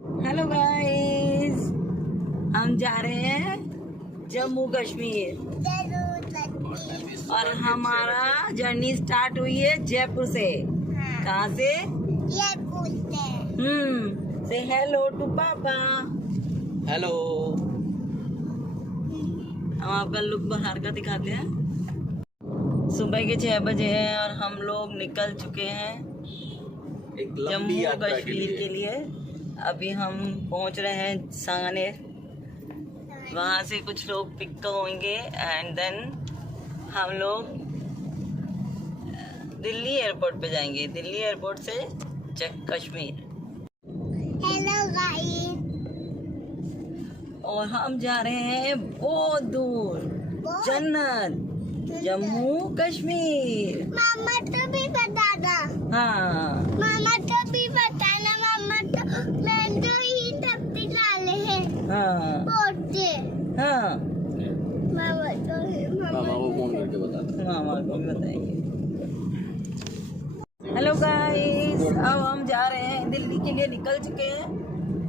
Hello guys, हम जा रहे हैं जम्मू कश्मीर और हमारा जर्नी स्टार्ट हुई है जयपुर से। कहाँ से? जयपुर से। से हेलो टू पापा। हेलो। हम आपका लुक बाहर का दिखाते हैं। सुबह के 6 बजे हैं और हम लोग निकल चुके हैं एक जम्मू लंबी यात्रा कश्मीर के लिए। अभी हम पहुंच रहे हैं सांगनेर। वहाँ से कुछ लोग पिक होंगे एंड देन हम लोग दिल्ली एयरपोर्ट पे जाएंगे। दिल्ली एयरपोर्ट से कश्मीर। Hello guys. और हम जा रहे हैं बहुत दूर, जन्नत, जम्मू कश्मीर। मामा तो भी बताना। हाँ, मामा तो भी बताना। मामा तो मैं तो ही तब निकाले हैं। हाँ, पोते। हाँ। मामा तो मामा को फोन करके बता। मामा को भी बताएंगे। हेलो गाइस, अब हम जा रहे हैं दिल्ली के लिए। निकल चुके हैं।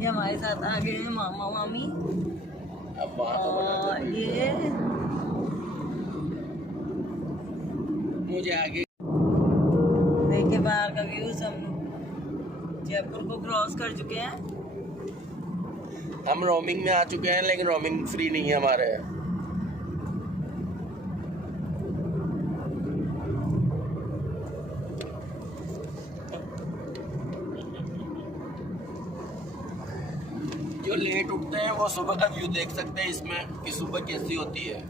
ये हमारे साथ आ गए हैं मामा मामी। अब वहाँ तो बता दो। ये मुझे आगे देखिए बाहर का व्यू। सब जयपुर को क्रॉस कर चुके हैं। हम रोमिंग में आ चुके हैं, लेकिन रोमिंग फ्री नहीं है हमारे। जो लेट उठते हैं वो सुबह का व्यू देख सकते हैं इसमें कि सुबह कैसी होती है।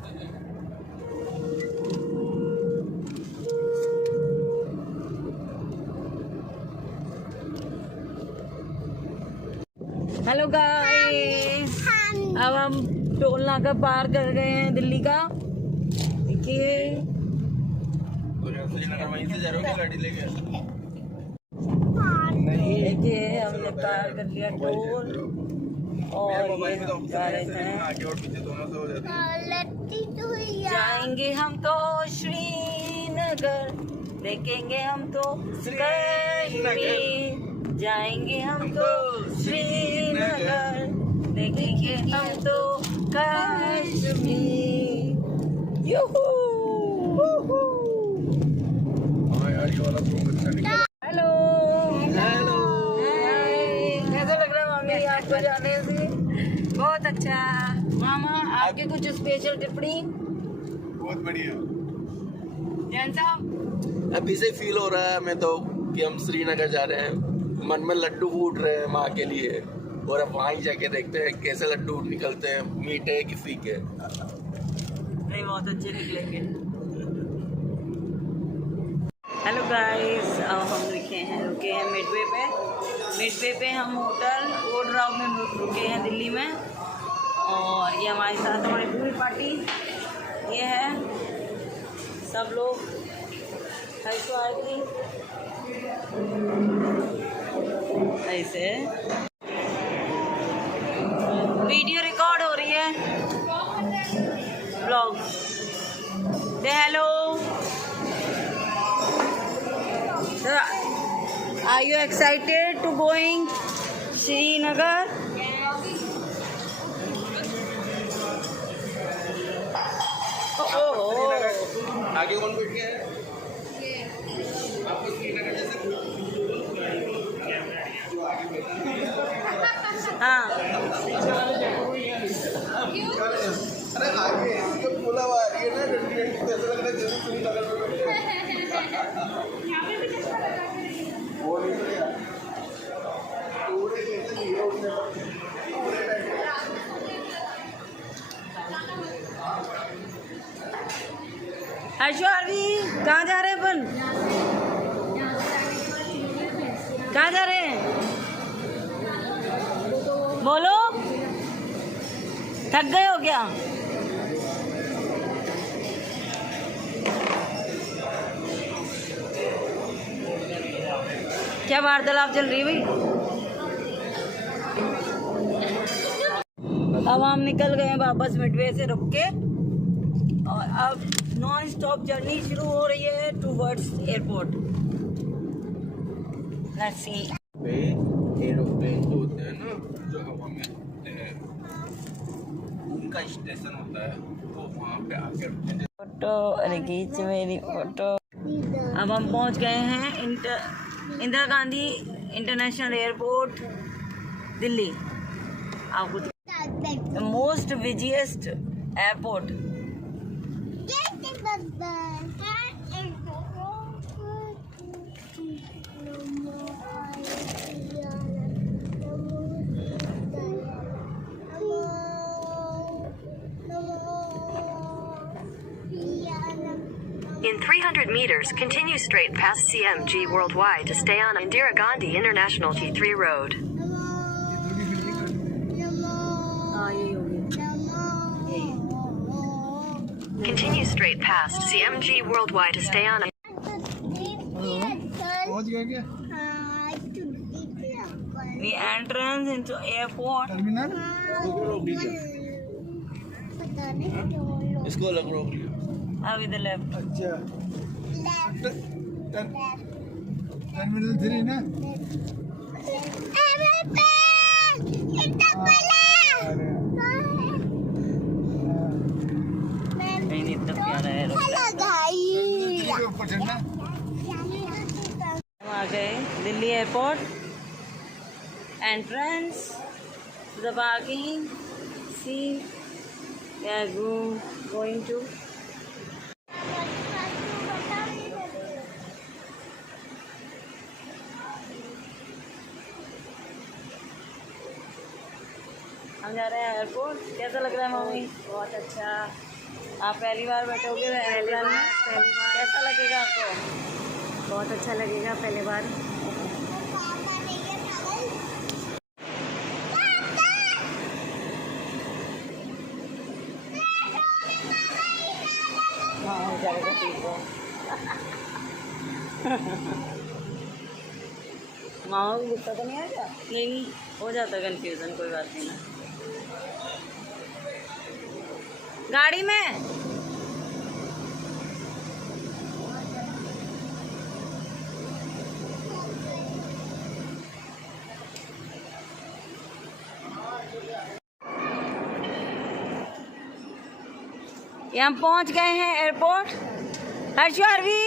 हेलो गाइस, अब हम टोल नाका पार कर गए हैं दिल्ली का। देखिए वहीं से जा रहे हो गाड़ी लेके? देखिए हमने पार कर लिया टोल और ये हम जा रहे हैं। आगे और पीछे दोनों से हो जाती है। लट्टी तो या। जाएंगे हम तो श्रीनगर, देखेंगे हम तो कश्मीर। जाएंगे हम तो श्रीनगर, देखेंगे हम तो कश्मीर। यूहू, वूहू। हाँ यार, ये वाला सॉन्ग अच्छा निकला। Hello hello. कैसा लग रहा है मामी आपको जाने से? बहुत अच्छा। मामा आपके कुछ स्पेशल टिप्पणी? बहुत बढ़िया। जैन साहब, अभी से फील हो रहा है हमें तो कि हम श्रीनगर जा रहे हैं। मन में लड्डू फूट रहे हैं माँ के लिए, और अब वहाँ ही जाके देखते हैं कैसे लड्डू निकलते हैं, मीठे कि फीके। नहीं, बहुत अच्छे निकलेंगे। हेलो गाइस, अब हम रुके हैं मिडवे पे। मिडवे पे हम होटल ओडराव में रुके हैं दिल्ली में। और ये हमारे साथ हमारी पूरी पार्टी ये है, सब लोग। ऐसे वीडियो रिकॉर्ड हो रही है, blog. Hello, are you excited to going Srinagar? आगे कौन बैठ गया है? आपको श्रीनगर जैसे हाँ, अरे आगे इसको बोला हुआ है ना, ऐसा लग रहा है जैसे श्रीनगर में बैठे हैं। वो नहीं किया पूरे कैसे लिए उसने पूरे बैठे। हर्षवारी कहाँ जा रहे हैं अपन? कहाँ जा रहे हैं? बोलो, थक गए हो क्या? क्या वार्तालाप चल रही है भाई? अब हम निकल गए हैं वापस मिडवे से रुक के, और अब नॉन स्टॉप जर्नी शुरू हो रही है towards airport. Let's see. Aeroplane जो होते हैं ना का स्टेशन होता है, तो वहाँ पे आके रुकते हैं। फोटो, अरे खींच मेरी फोटो। अब हम पहुंच गए हैं इंदिरा गांधी इंटरनेशनल एयरपोर्ट दिल्ली। आपको most busiest airport. In 300 meters, continue straight past CMG Worldwide to stay on Indira Gandhi International T3 Road. हाँ यही होगी। Continue straight past CMG Worldwide to stay on. पहुंच गए क्या The entrance into airport. Terminal? रोक लीजिए, इसको अलग रोक लीजिए। अब इधर लेफ्ट। अच्छा टर्मिनल 3 ना? नहीं इतना प्यारा है। के ऊपर चढ़ना? हम आ गए Delhi airport. Entrance the parking see we are going to. हम जा रहे हैं एयरपोर्ट। कैसा लग रहा है मम्मी? बहुत अच्छा। आप पहली बार बैठोगे एयरप्लेन में, कैसा लगेगा आपको? बहुत अच्छा लगेगा पहले बार। हाँ हो जाएगा ठीक है। मामा को गुस्सा तो नहीं आएगा? नहीं हो जाता कंफ्यूजन, कोई बात नहीं ना। गाड़ी में ये हम पहुंच गए हैं एयरपोर्ट। हर्षवर्वी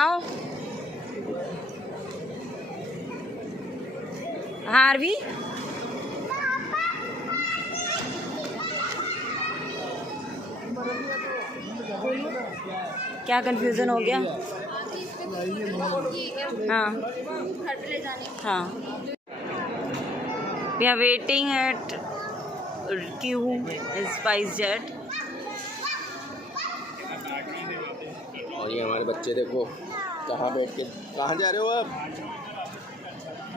आओ। हार्वी क्या कंफ्यूजन हो गया? हाँ हाँ we are waiting at queue SpiceJet. और ये हमारे बच्चे देखो कहाँ बैठ के, कहाँ जा रहे हो आप?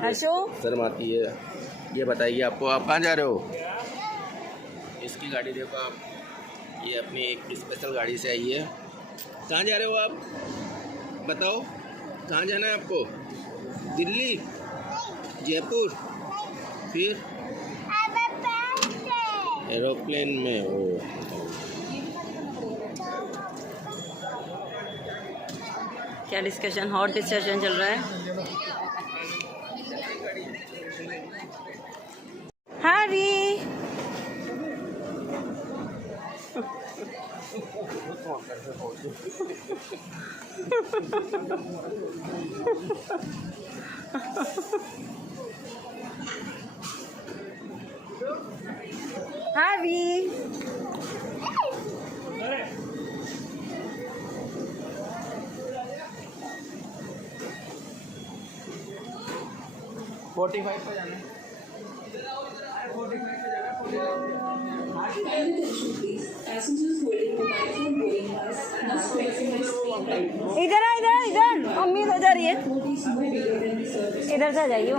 हर्षो शर्म आती है। ये बताइए आपको, आप कहाँ जा रहे हो? इसकी गाड़ी देखो आप, ये अपनी एक स्पेशल गाड़ी से आई है। कहाँ जा रहे हो आप? बताओ कहाँ जाना है आपको? दिल्ली, जयपुर, फिर एरोप्लेन में हो। क्या डिस्कशन, हॉट डिस्कशन चल रहा है? हार्वी हार्वी 45 पे जाना है। इधर आ, इधर इधर मम्मी इधर जा रही है, इधर से जाइए।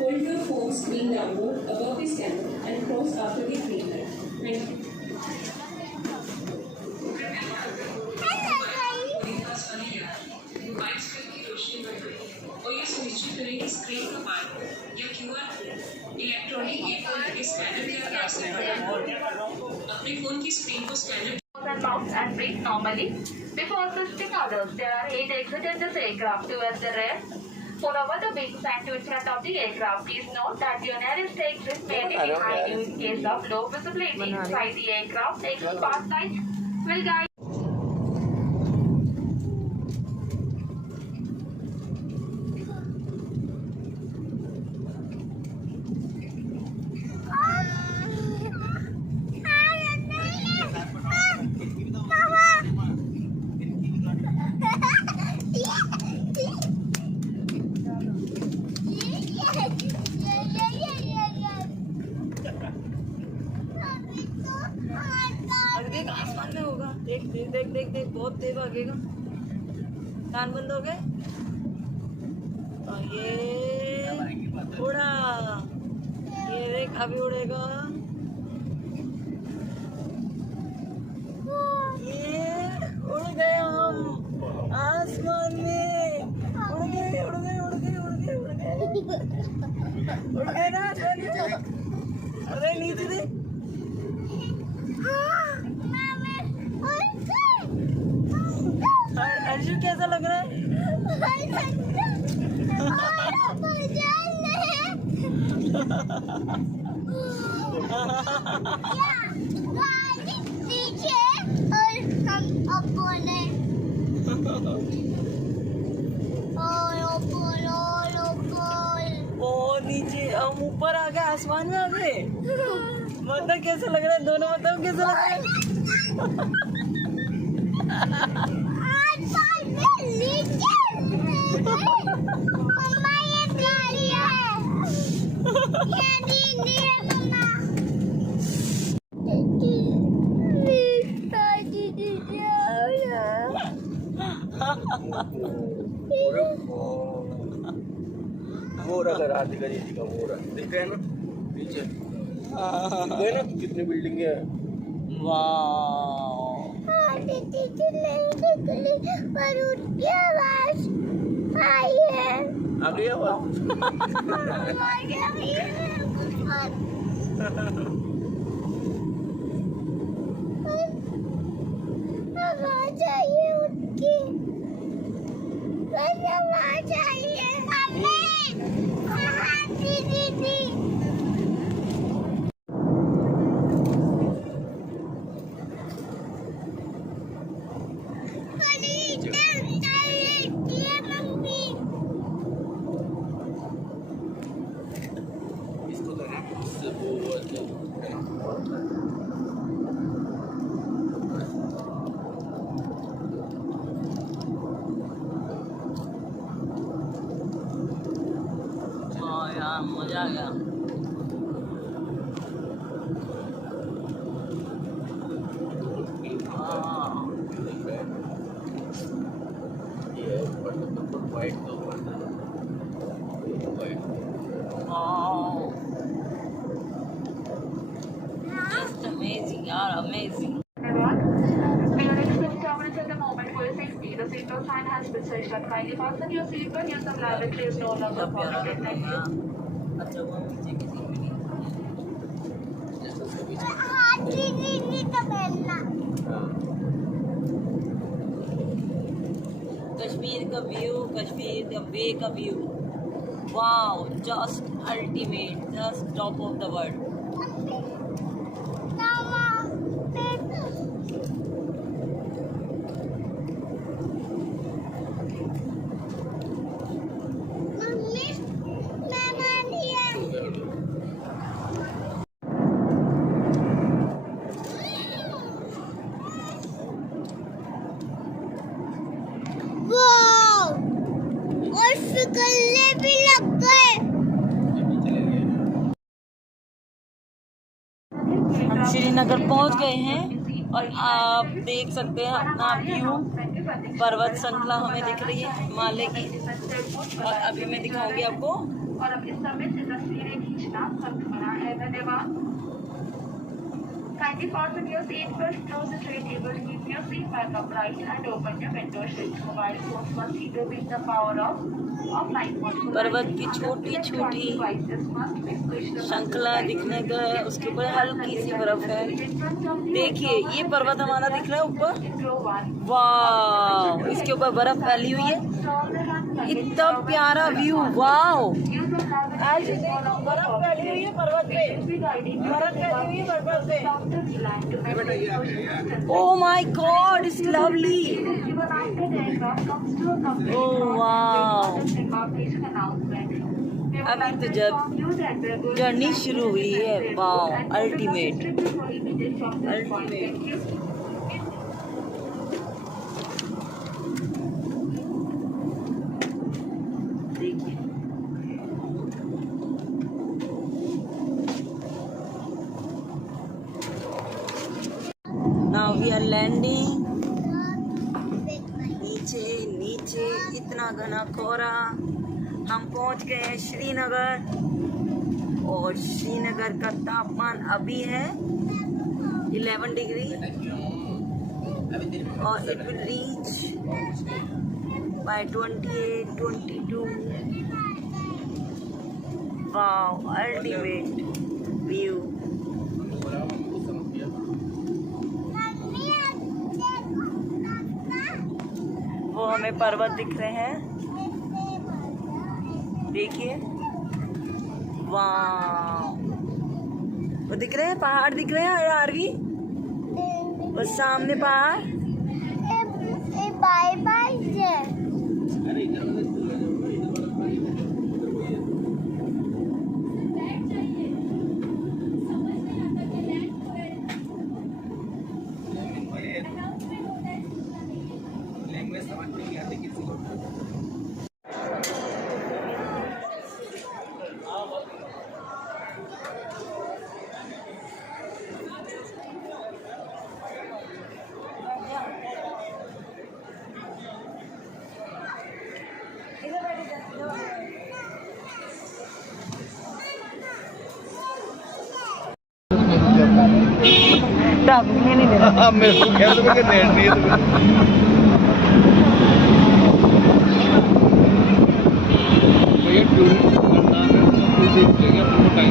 Hold your phone screen downward above the scanner and cross after the green light. Thank you. और ये सुनिश्चित करें कि स्क्रीन का बारकोड या QR इलेक्ट्रॉनिक गेटवे स्कैनर के आधार से अपने फोन की स्क्रीन को scanner and breathe normally. Before assisting others, there are 8 exits in this aircraft towards the rear. For over the wings and to in front of the aircraft, please note that your nearest exit may be behind you in case of low visibility. Inside the aircraft, exit pass lights will guide. अरे देख आसमान में होगा, देख देख देख देख देख बहुत तेज भागेगा। कान बंद हो गए और ये उड़ा, ये देख अभी उड़ेगा। ये उड़ गए हम आसमान में, उड़ गए उड़ गए उड़ गए उड़ गए उड़ गए उड़ गए ना। अरे नीचे देख, अर्जुन कैसा लग रहा है? ओ नीचे हम ऊपर आ गए, आसमान में आ गए। मतलब कैसा लग रहा है दोनों, बताओ कैसा लग रहा है? मोर अगर राधिका जी का मोर दिख रहा है ना पीछे, दिख रहा है ना कितनी बिल्डिंग है। वाह पर उसकी आवाज आई है। आ गई आवाज। आवाज आई है उसकी, बस आवाज आई है। दीदी इसको तो है इससे वो यार मजा आ गया। वाइट तो जस्ट अमेजिंग यार, amazing. At the moment for your safety, the seatbelt sign has been switched on. Kindly fasten your seatbelt. Use of lavatory is no longer permitted. Thank you. अच्छा वो नीचे की सीट में दीदी तो पहनना। कश्मीर का व्यू, कश्मीर का बे का view, wow just ultimate, just top of the world. और फिकल्ले भी लग गए। हम श्रीनगर पहुंच गए हैं और आप देख सकते हैं अपना व्यू, पर्वत श्रृंखला हमें दिख रही है हिमालय की। और अभी मैं दिखाऊंगी आपको। और अब इस समय से तस्वीरें खींचना सख्त मना है। धन्यवाद। Kindly fasten your seat belts, close the tray table, keep your seat back upright and open your window shade. Mobile phones must either be in the power off or flight mode. पर्वत की छोटी छोटी श्रृंखला दिखने का है, उसके ऊपर हल्की सी बर्फ है। देखिए ये पर्वत हमारा दिख रहा है ऊपर, वाह, इसके ऊपर बर्फ फैली हुई है, इतना प्यारा व्यू, वाह। आज देखो बर्फ फैली हुई है पर्वत पे, बर्फ फैली हुई है पर्वत पे। Oh my god, it's lovely, oh वाह। अभी तो जब जर्नी शुरू हुई है, वाह, अल्टीमेट अल्टीमेट। देखिए नाउ वी आर लैंडिंग। नीचे नीचे इतना घना कोहरा, हम पहुंच गए हैं श्रीनगर, और श्रीनगर का तापमान अभी है 11 डिग्री, और it will reach by 28, 22। Wow, ultimate view. वो हमें पर्वत दिख रहे हैं, देखिए, वाह, वो दिख रहे हैं, पहाड़ दिख रहे हैं आरवी, और सामने पहाड़। बाय बाय जय। नहीं देना मेरे को कह दो कि देर नहीं है भैया टूरिस्ट करना है तो देख लेंगे आपको टाइम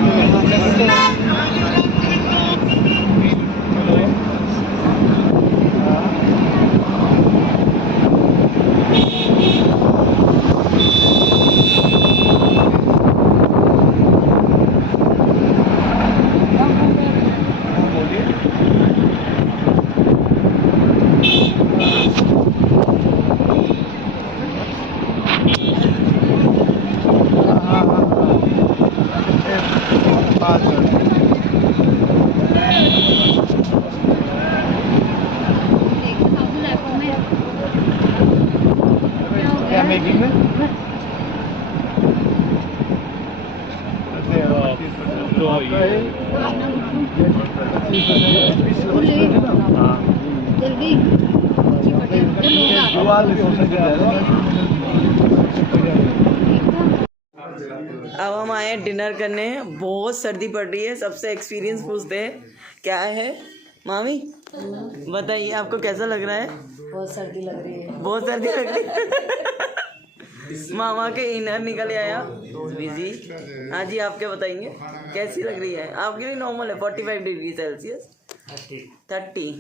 मेकिंग में जल्दी अब हम आए डिनर करने, बहुत सर्दी पड़ रही है, सबसे एक्सपीरियंस पूछते हैं क्या है। मामी बताइए आपको कैसा लग रहा है? बहुत सर्दी लग रही है। बहुत सर्दी लग रही है। मामा के इनर निकल आया बिजी। हाँ जी, आप क्या बताएंगे कैसी लग रही है? आपके लिए नॉर्मल है 45 degree Celsius 30।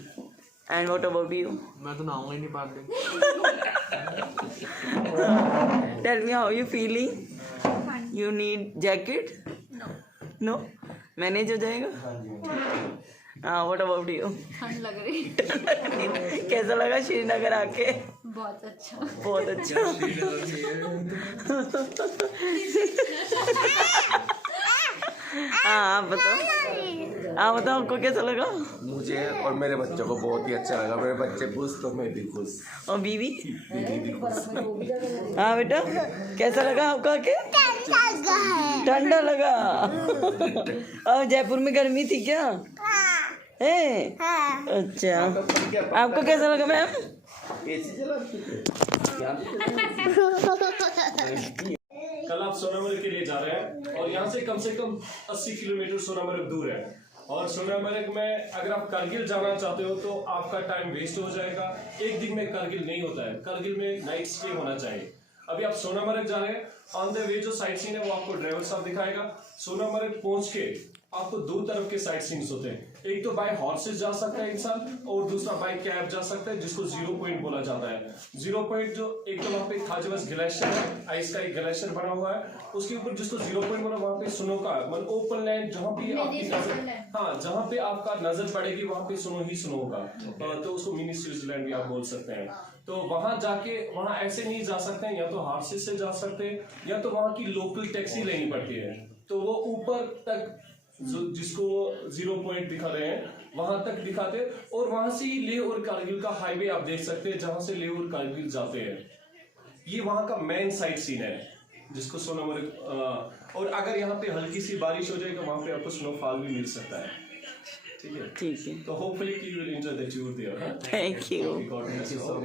And what about you? मैं तो नहाऊंगा ही नहीं पार्क में। Tell me how you feeling? You need jacket? No manage हो जाएगा। हाँ, व्हाट अबाउट यू? ठंड लग रही। कैसा लगा श्रीनगर आके? बहुत अच्छा। बहुत अच्छा। हाँ आप बताओ, आप बताओ आपको कैसा लगा? मुझे और मेरे बच्चों को बहुत ही अच्छा लगा। मेरे बच्चे खुश तो मैं भी खुश। और बीवी? बीवी भी खुश। हाँ बेटा, कैसा लगा आपको आके? ठंडा लगा। और जयपुर में गर्मी थी क्या? है? अच्छा, आपको कैसा लगा मैम? कल आप सोनामर्ग के लिए जा रहे हैं और यहाँ से कम 80 किलोमीटर सोनामर्ग दूर है। और सोनामर्ग में अगर आप करगिल जाना चाहते हो तो आपका टाइम वेस्ट हो जाएगा। एक दिन में करगिल नहीं होता है, करगिल में नाइट स्टे होना चाहिए। अभी आप सोनामर्ग जा रहे हैं, ऑन द वे जो साइट सीन है वो आपको ड्राइवर साहब दिखाएगा। सोनामर्ग पहुंच के आपको दो तरफ के साइट सीन्स होते हैं, एक तो बाय हॉर्सेस जा सकता है इंसान और दूसरा बाय कैब जा सकता है, जिसको 0 पॉइंट बोला जाता है। 0 पॉइंट जो एक तो वहाँ पे खाजवस ग्लेशियर है, आइस का एक ग्लेशियर बना हुआ है, उसके ऊपर जिसको 0 पॉइंट बोला, वहाँ पे सुनो का मतलब ओपन लैंड, जहाँ पे आपकी नजर, हाँ जहाँ पे आपका नजर पड़ेगी वहाँ पे सुनो ही सुनो होगा, तो उसको मिनी स्विट्जरलैंड भी आप बोल सकते हैं। तो वहां जाके वहां ऐसे नहीं जा सकते हैं, या तो हार्सेस से जा सकते हैं या तो वहां की लोकल टैक्सी लेनी पड़ती है। तो वो ऊपर तक जिसको 0 पॉइंट दिखा रहे हैं वहां तक दिखाते हैं, और वहां से ही लेह और कारगिल का हाईवे आप देख सकते हैं, जहां से लेह और कारगिल जाते हैं। ये वहां का मेन साइट सीन है जिसको सोनामर्ग, और अगर यहाँ पे हल्की सी बारिश हो जाए तो वहां पे आपको स्नोफॉल भी मिल सकता है। ठीक है, ठीक है, तो hopefully you will enjoy the tour there. Thank you.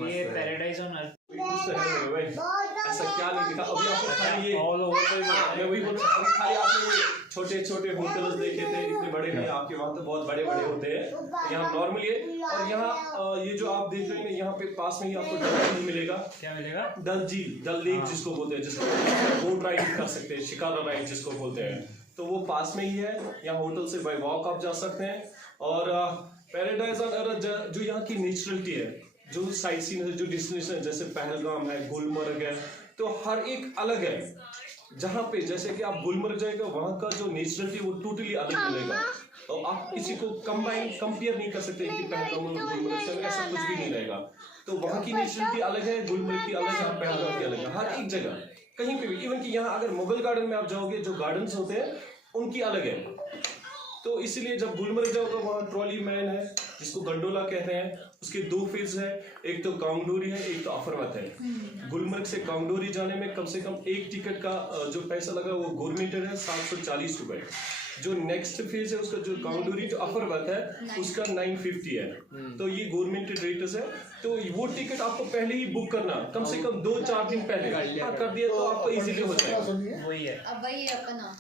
ये पैराडाइज ऑन अर्थ ऐसा क्या नहीं दिखा अभी आपको, खाली ये मैं वही बोल रहा हूँ, खाली आपने छोटे छोटे होटल्स देखे थे, इतने बड़े नहीं, आपके वहाँ तो बहुत बड़े बड़े होते हैं, यहाँ नॉर्मली है। और यहाँ ये जो आप देख रहे हैं यहाँ पे पास में ही आपको डल झील मिलेगा। क्या मिलेगा? डल झील, डल लेक जिसको बोलते हैं, जिसको बोट राइड कर सकते हैं, शिकारा राइड जिसको बोलते हैं, तो वो पास में ही है। यहाँ होटल से बाय वॉक आप जा सकते हैं। और पैराडाइज ऑन अर्थ जो यहाँ की नेचुरलिटी है, जो साइट सीन है, जो डेस्टिनेशन है, जैसे पहलगाम है, गुलमर्ग है, तो हर एक अलग है। जहाँ पे जैसे कि आप गुलमर्ग जाएगा वहाँ का जो नेचुरलिटी वो टोटली अलग मिलेगा, तो आप किसी को कंपेयर नहीं कर सकते कि पहलगाम और गुलमर्ग से, ऐसा कुछ भी नहीं रहेगा। तो वहाँ की नेचुरलिटी अलग है, गुलमर्ग की अलग है, पहलगाम की अलग है, हर एक जगह कहीं पे भी। इवन कि यहाँ अगर मुगल गार्डन में आप जाओगे, जो गार्डन्स होते हैं उनकी अलग है। तो इसीलिए जब गुलमर्ग जाओगे वहाँ ट्रॉली मैन है, जिसको गंडोला कहते हैं, उसके 2 फेज है, एक तो कांगडोरी है, एक तो अफरवत है। गुलमर्ग से कांगडोरी जाने में कम से कम एक टिकट का जो पैसा लगा वो गवर्नमेंट है 740 रुपए। जो नेक्स्ट फेज है उसका, जो कांगडोरी जो अफरवत है उसका 950 है। तो ये गवर्नमेंट रेट्स है, तो वो टिकट आपको पहले ही बुक करना, कम से कम 2-4 दिन पहले कर दिया तो आपको इजीली हो जाएगा। वही है, अब वही अपना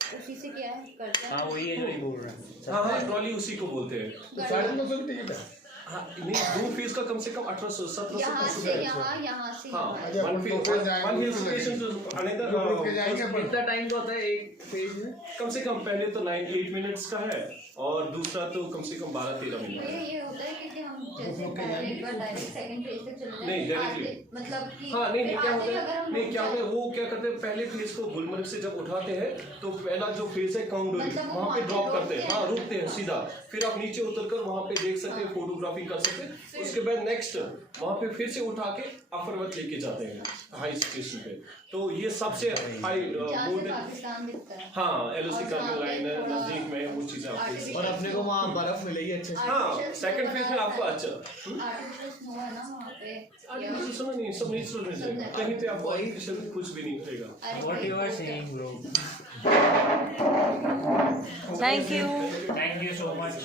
उसी से क्या है करते हैं। हाँ वही है जो ये बोल रहा है। हाँ ट्रॉली उसी को बोलते हैं। 950 टिकट है। हाँ नहीं, 2 फीस का कम से कम 1800-1700 यहाँ से यहाँ से हाँ, one hill station to another. कितना टाइम का होता है एक फेज में? कम से कम पहले तो 9-8 मिनट्स का है, और दूसरा तो कम से कम 12-13 मिनट का है। ये होता है कि हम जैसे पहले एक बार डायरेक्ट सेकंड फेज पे चले जाएं, नहीं, डायरेक्टली मतलब कि हाँ नहीं क्या आगे होता अगर है, हम नहीं क्या होता है, वो क्या करते हैं, पहले फेज को गुलमर्ग से जब उठाते हैं तो पहला जो फेज है कांगडोरी, मतलब वहाँ पे ड्रॉप करते हैं, हाँ रुकते हैं सीधा, फिर आप नीचे उतरकर वहाँ पे देख सकते हैं, फोटोग्राफी कर सकते हैं। उसके बाद नेक्स्ट वहाँ पे फिर से उठा के अफरवत लेके जाते हैं हाई स्टेशन पे। तो ये सबसे हाई मोड है, पाकिस्तान दिखता है। हाँ एलओसी का लाइन है नजदीक में, वो चीजें आपको, और अपने को वहाँ बर्फ मिलेगी अच्छे से। हाँ सेकंड फेज में आपको अच्छा आर्टिफिशियल स्नो है ना वहाँ पे, आर्टिफिशियल सुनो नहीं, सब नेचुरल मिलेगा, कहीं पे आपको आर्टिफिशियल कुछ भी नहीं मिलेगा। What you are saying, bro? Thank you. Thank you so much.